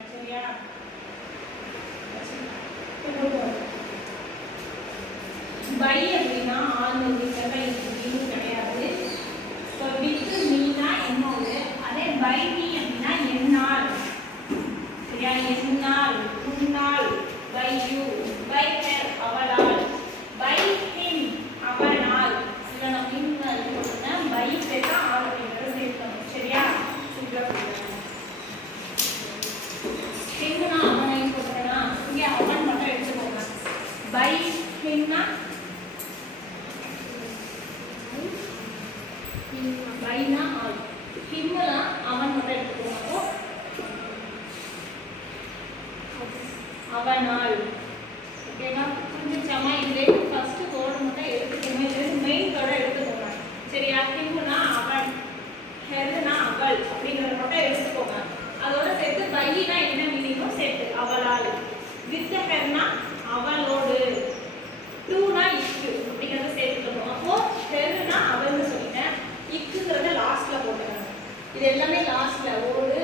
சரியா? பை அப்படின்னா ஆளுநர் இன்னும் கிடையாது. ஸோ வித்து மீனா என்னோடு, அதே பை மீ அப்படின்னா என்னால். சரியா? என்னால், உன்னால், பை யூ, பை ஹெர் அவளால், பை ஹிம் அவனால். இதில் நம்ம இன்னும் போட்டுருந்தேன் பை சேர்த்தா ஆள் அப்படிங்கிறத சேர்க்கணும். சரியா? சூப்பராக ஹிம்னா அவனை போட்டுருக்கா, இங்கே அவன் மட்டும் எடுத்துக்கோங்க. பை ஹிம்னா பைனா ஆள், ஹிம்னா அவன் மட்டும் எடுத்துக்கோங்க. அவனால். ஓகேவா? புரிஞ்சுச்சாமா? இதுல ஃபர்ஸ்ட் வேர்ட் மட்டும் எடுத்துக்கோங்க. இது மெயின் வேர்ட் எடுத்துக்கோங்க. சரியா? ஹிம்னா அவன், ஹெர்னா அவள் அப்படிங்கறத மட்டும் எடுத்துக்கோங்க. அதோட சேர்த்து பைனா என்ன மீனிங்கோ சேர்த்து அவளால், வித் ஹெர்னா அவளோடு, டூனா இக்கு அப்படிங்கறத சேர்த்துக்கணும். அப்போ ஹெர்னா அவள்னு சொல்லிட்டேன், இக்குங்கறத லாஸ்ட்ல போட்டுக்கணும். இது எல்லாமே லாஸ்ட்ல ஓடு